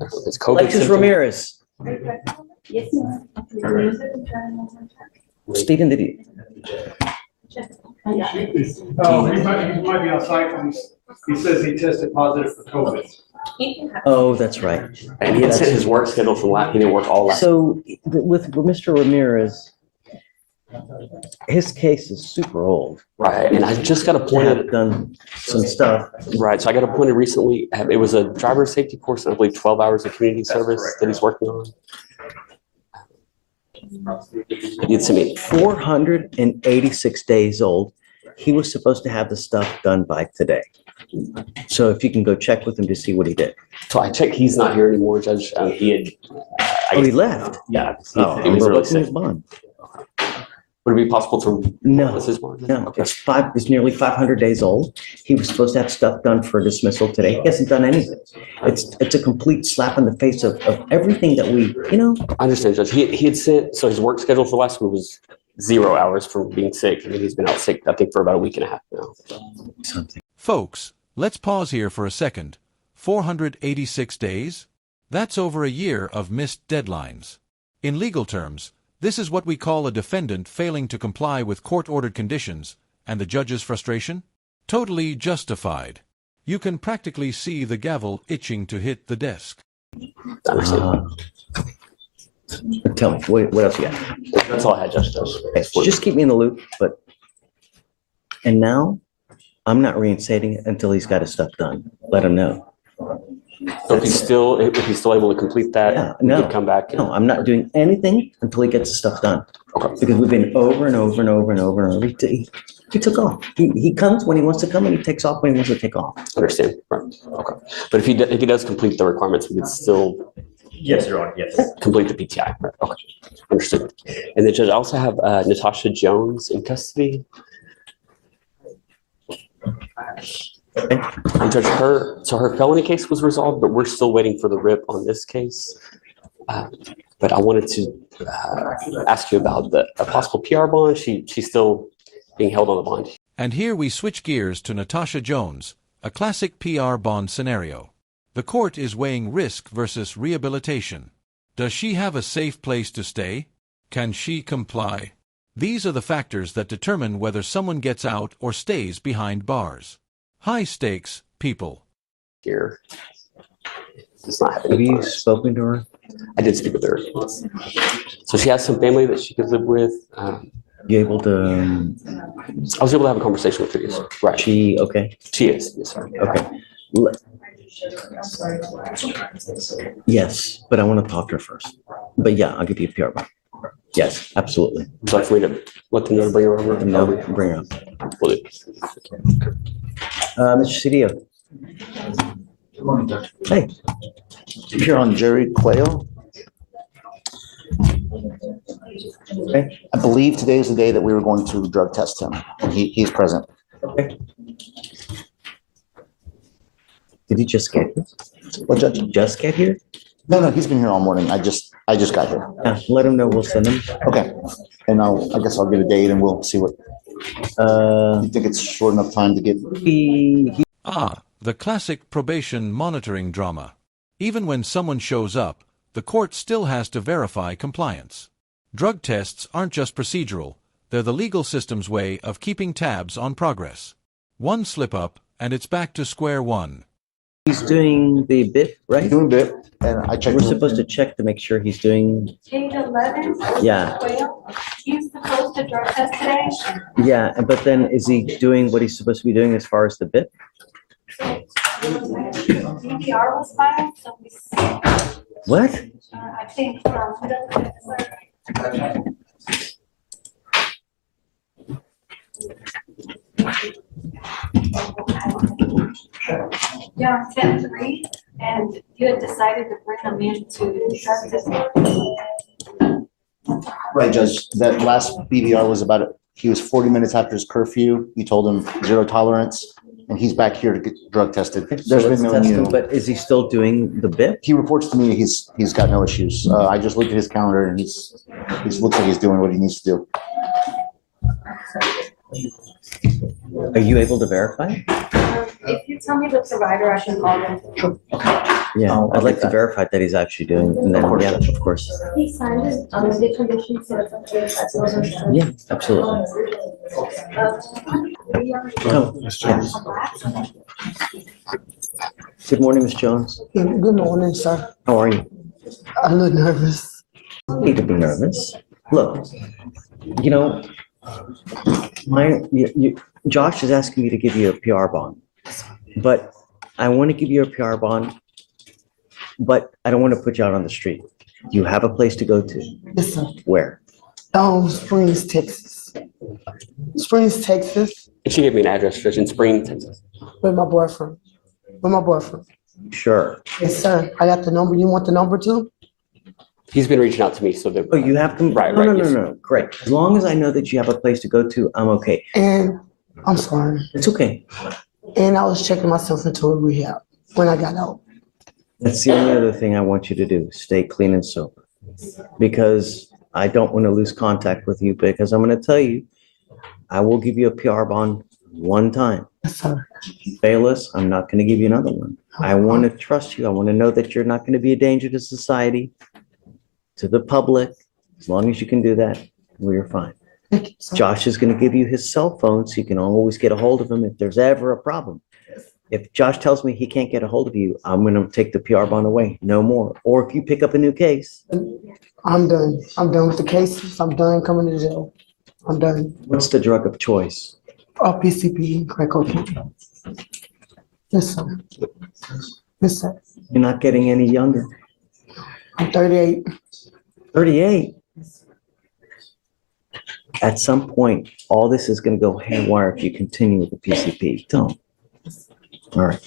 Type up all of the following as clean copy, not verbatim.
It's COVID. Alexis Ramirez. Stephen, did he? Oh, he might be outside because he says he tested positive for COVID. Oh, that's right. And he had sent his work schedule from last. He didn't work all last. So with Mr. Ramirez, his case is super old. Right, and I just got appointed. Done some stuff. Right, so I got appointed recently. It was a driver safety course, and I believe 12 hours of community service that he's working on. He sent me 486 days old. He was supposed to have the stuff done by today. So if you can go check with him to see what he did. So I checked. He's not here anymore, Judge. He had. He left. Yeah, He was really what's in his sick. bond? Would it be possible to? No, What's his bond? no. Okay. It's nearly 500 days old. He was supposed to have stuff done for dismissal today. He hasn't done anything. It's a complete slap in the face of everything that we, I understand, Judge. He had sent. So his work schedule for last week was 0 hours from being sick. I mean, he's been out sick, I think, for about a week and a half now. something. Folks, let's pause here for a second. 486 days? That's over a year of missed deadlines. In legal terms, this is what we call a defendant failing to comply with court-ordered conditions, and the judge's frustration? Totally justified. You can practically see the gavel itching to hit the desk. I understand. Tell me, what else you got? That's all I had, Judge. Okay, just keep me in the loop, and now I'm not reinstating it until he's got his stuff done. Let him know. So if he's still able to complete that, Yeah, we no. can come back. No, I'm not doing anything until he gets his stuff done. Okay. Because we've been over and over and over and over and over. He took off. He comes when he wants to come and he takes off when he wants to take off. Understand. Right. Okay. But if he does complete the requirements, we could still Yes, Your Honor, yes. complete the PTI. Right. Okay. Understood. And then, Judge, I also have Natasha Jones in custody. And Judge, her felony case was resolved, but we're still waiting for the RIP on this case. But I wanted to ask you about a possible PR bond. She's still being held on the bond. And here we switch gears to Natasha Jones, a classic PR bond scenario. The court is weighing risk versus rehabilitation. Does she have a safe place to stay? Can she comply? These are the factors that determine whether someone gets out or stays behind bars. High stakes, people. Here. It's not Have happening. you spoken to her? I did speak with her. So she has some family that she could live with. You able to, I was able to have a conversation with her. Yes, sir. Right. she, okay, She is. Yes, sir. okay. Yes, but I want to talk to her first. But yeah, I'll give you a PR bond. Yes, absolutely. Would you like for me to let them know to bring her over? No, bring her up. Will do. Mr. CDO. Good morning, Judge. Hey, Here on Jerry Quayle. okay, I believe today is the day that we were going to drug test him, and he's present. okay. Did he just get here? Well, Judge, Just get here? no, he's been here all morning. I just got here. Yeah, let him know, we'll send him. Okay. And I guess I'll get a date and we'll see what, you think it's short enough time to get. He Ah, the classic probation monitoring drama. Even when someone shows up, the court still has to verify compliance. Drug tests aren't just procedural, they're the legal system's way of keeping tabs on progress. One slip-up, and it's back to square one. he's doing the bit, right? Doing a bit, and I checked. We're supposed to check to make sure he's doing, Page 11. Yeah. Quayle, he's supposed to drug test today. yeah, but then is he doing what he's supposed to be doing as far as the bit? DVR was filed, so we, What? I think, yeah, 10-3, and you had decided to bring them in to drug test. Right, Judge, that last BVR was he was 40 minutes after his curfew. You told him 0 tolerance, and he's back here to get drug tested. So There's let's been no test him, new. but is he still doing the bit? He reports to me he's got no issues. I just looked at his calendar and he's looks like he's doing what he needs to do. Are you able to verify? If you tell me the provider, I can call them. Yeah, I'll I'd like get to that. verify that he's actually doing, and then, yeah, of course. He signed it on the condition, so it's okay if that's what I'm saying. Yeah, absolutely. Oh, yes. Good morning, Ms. Jones. Good morning, sir. How are you? I'm a little nervous. Need to be nervous. Look, you know, Josh is asking me to give you a PR bond, but I want to give you a PR bond, but I don't want to put you out on the street. You have a place to go to. Yes, sir. Where? Springs, Texas. Springs, Texas, And she gave me an address, Judge, in Spring, Texas. with my boyfriend. With my boyfriend. Sure. Yes, sir. I got the number. You want the number too? He's been reaching out to me, so that. Oh, you have to? Right, No, right, no, no, yes. no. Great. As long as I know that you have a place to go to, I'm okay. And I'm sorry. It's okay. And I was checking myself into a rehab when I got out. That's the only other thing I want you to do. Stay clean and sober. Because I don't want to lose contact with you, because I'm going to tell you, I will give you a PR bond one time. Yes, sir. Fail us, I'm not going to give you another one. I want to trust you. I want to know that you're not going to be a danger to society, to the public. As long as you can do that, we're fine. Thank you, sir. Josh is going to give you his cell phone so you can always get a hold of him if there's ever a problem. If Josh tells me he can't get a hold of you, I'm going to take the PR bond away, no more. Or if you pick up a new case, I'm done. I'm done with the cases. I'm done coming to jail. I'm done. what's the drug of choice? PCP, crack cocaine. Yes, sir. Yes, sir. You're not getting any younger. I'm 38. 38. At some point, all this is going to go haywire if you continue with the PCP. Don't. All right.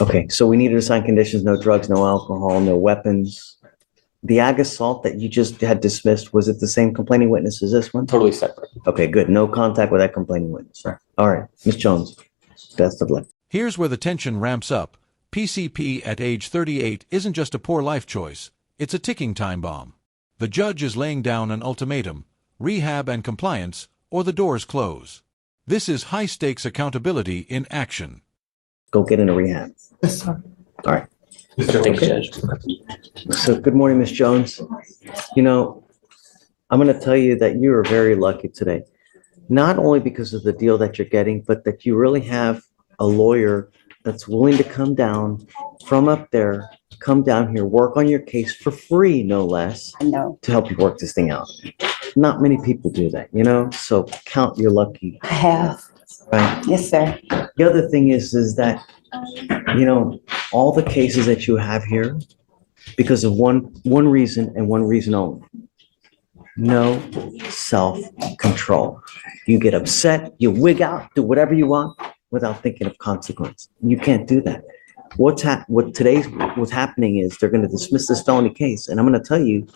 Okay, so we needed to sign conditions, no drugs, no alcohol, no weapons. The ag assault that you just had dismissed, was it the same complaining witness as this one? Totally separate. Okay, good. No contact with that complaining witness. All right, Ms. Jones, best of luck. Here's where the tension ramps up. PCP at age 38 isn't just a poor life choice, it's a ticking time bomb. The judge is laying down an ultimatum: rehab and compliance, or the doors close. This is high-stakes accountability in action. Go get into rehab. Yes, sir. All right. Thank you, Judge. So good morning, Ms. Jones. You know, I'm going to tell you that you are very lucky today. Not only because of the deal that you're getting, but that you really have a lawyer that's willing to come down from up there, come down here, work on your case for free, no less, I know. to help you work this thing out. Not many people do that, you know? So count your lucky, I have. right? Yes, sir. The other thing is that, you know, all the cases that you have here, because of one reason and one reason only. No self-control. You get upset, you wig out, do whatever you want without thinking of consequence. You can't do that. What's happening is they're going to dismiss this felony case. And I'm going to tell you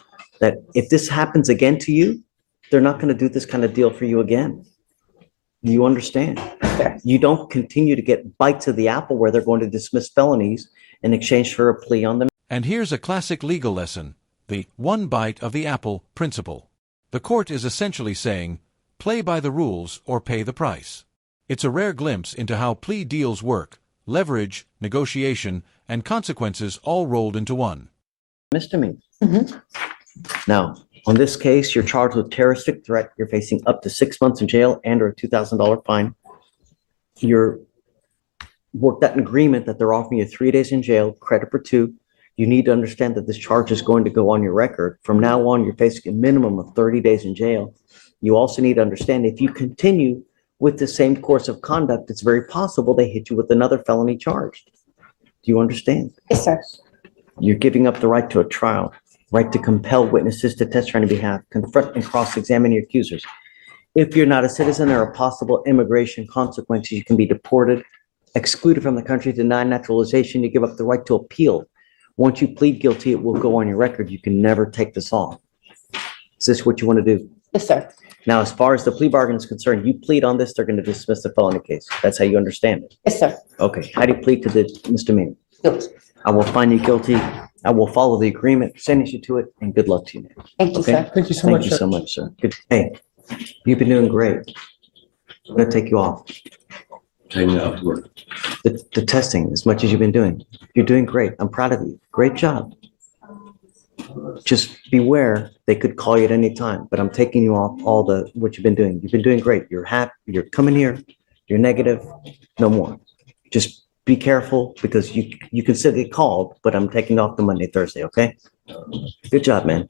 that if this happens again to you, they're not going to do this kind of deal for you again. You understand? You don't continue to get bites of the apple where they're going to dismiss felonies in exchange for a plea on them. And here's a classic legal lesson: the one bite of the apple principle. The court is essentially saying, play by the rules or pay the price. It's a rare glimpse into how plea deals work: leverage, negotiation, and consequences all rolled into one. Misdemeanor. Mhm. Now, on this case, you're charged with terroristic threat. You're facing up to 6 months in jail and or a $2,000 fine. You're worked out an agreement that they're offering you 3 days in jail, credit for 2. You need to understand that this charge is going to go on your record. From now on, you're facing a minimum of 30 days in jail. You also need to understand if you continue with the same course of conduct, it's very possible they hit you with another felony charge. Do you understand? Yes, sir. You're giving up the right to a trial, right to compel witnesses to testify on your behalf, confront and cross-examine your accusers. If you're not a citizen, there are possible immigration consequences. You can be deported, excluded from the country, denied naturalization. You give up the right to appeal. Once you plead guilty, it will go on your record. You can never take this off. Is this what you want to do? Yes, sir. Now, as far as the plea bargain is concerned, you plead on this, they're going to dismiss the felony case. That's how you understand it. Yes, sir. Okay, how do you plead to the misdemeanor? Guilty. I will find you guilty. I will follow the agreement, sentence you to it, and good luck to you. Thank you, Okay. sir. Thank you so Thank much. you sir. so much, sir. Good. Hey, you've been doing great. I'm gonna take you off. The testing, as much as you've been doing, you're doing great. I'm proud of you. Great job. Just beware, they could call you at any time, but I'm taking you off all what you've been doing. You've been doing great. You're happy, you're coming here, you're negative, no more. Just be careful because you can still get called, but I'm taking off the Monday, Thursday, okay? Good job, man.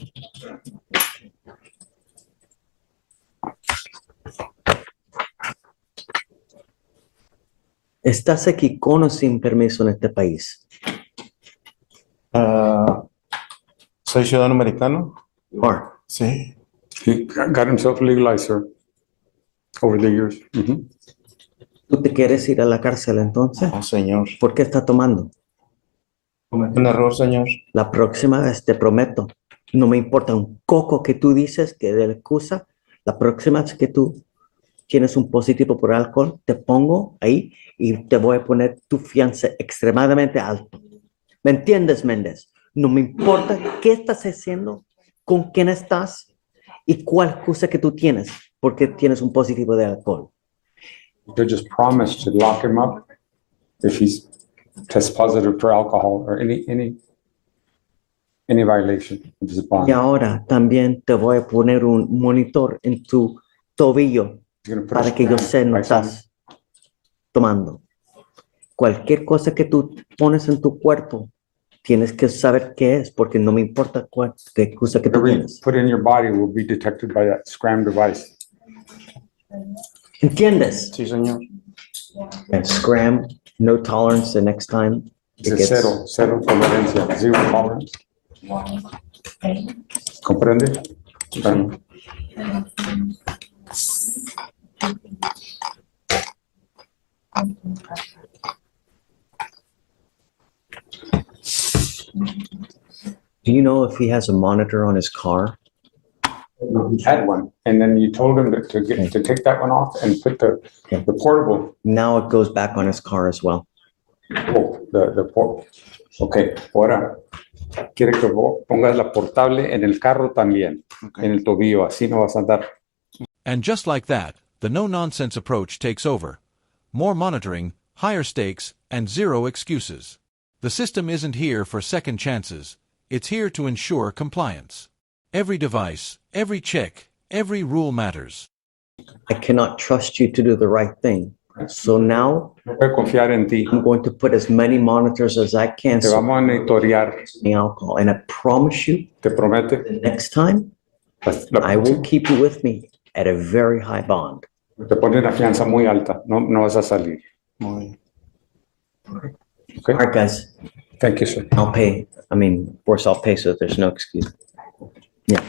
¿Estás aquí con o sin permiso en este país? Soy ciudadano americano. Or, Sí. He got himself legalized, sir, over the years. Mhm. ¿tú te quieres ir a la cárcel entonces? No, señor. ¿Por qué está tomando? Cometí un error, señor. La próxima vez te prometo, no me importa un coco que tú dices que de la excusa, la próxima vez que tú tienes un positivo por alcohol, te pongo ahí y te voy a poner tu fianza extremadamente alto. ¿Me entiendes, Méndez? No me importa qué estás haciendo, con quién estás y cuál excusa que tú tienes porque tienes un positivo de alcohol. They just promised to lock him up if he's test positive for alcohol or any violation of his Y bond. ahora también te voy a poner un monitor en tu tobillo He's gonna put a para que yo strap sé no right on him. estás tomando. Cualquier cosa que tú pones en tu cuerpo, tienes que saber qué es, porque no me importa qué cosa que tú Whatever you tienes. put in your body will be detected by that SCRAM device. ¿Entiendes? Sí, señor. And scram, no tolerance the next time. It's It a gets- cero tolerancia, zero tolerance. ¿Comprende? Bueno, Do you know if he has a monitor on his car? he had one, and then you told him to take that one off and put the portable, Now it goes back on his car as well. the port. Okay, ahora, quiere que pongas la portable en el carro también, en el tobillo, así no vas a andar. And just like that, the no-nonsense approach takes over. More monitoring, higher stakes, and zero excuses. The system isn't here for second chances. It's here to ensure compliance. Every device, every check, every rule matters. I cannot trust you to do the right thing. So now No puedo confiar en ti. I'm going to put as many monitors as I can Te so vamos a monitorear, the alcohol. And I promise you, te promete. the next time, I will keep you with me at a very high bond. Te pone la fianza muy alta, no vas a salir. Muy bien. Okay, All right, guys, thank you, sir. I'll pay. I mean, of course, I'll pay, so there's no excuse. Yeah.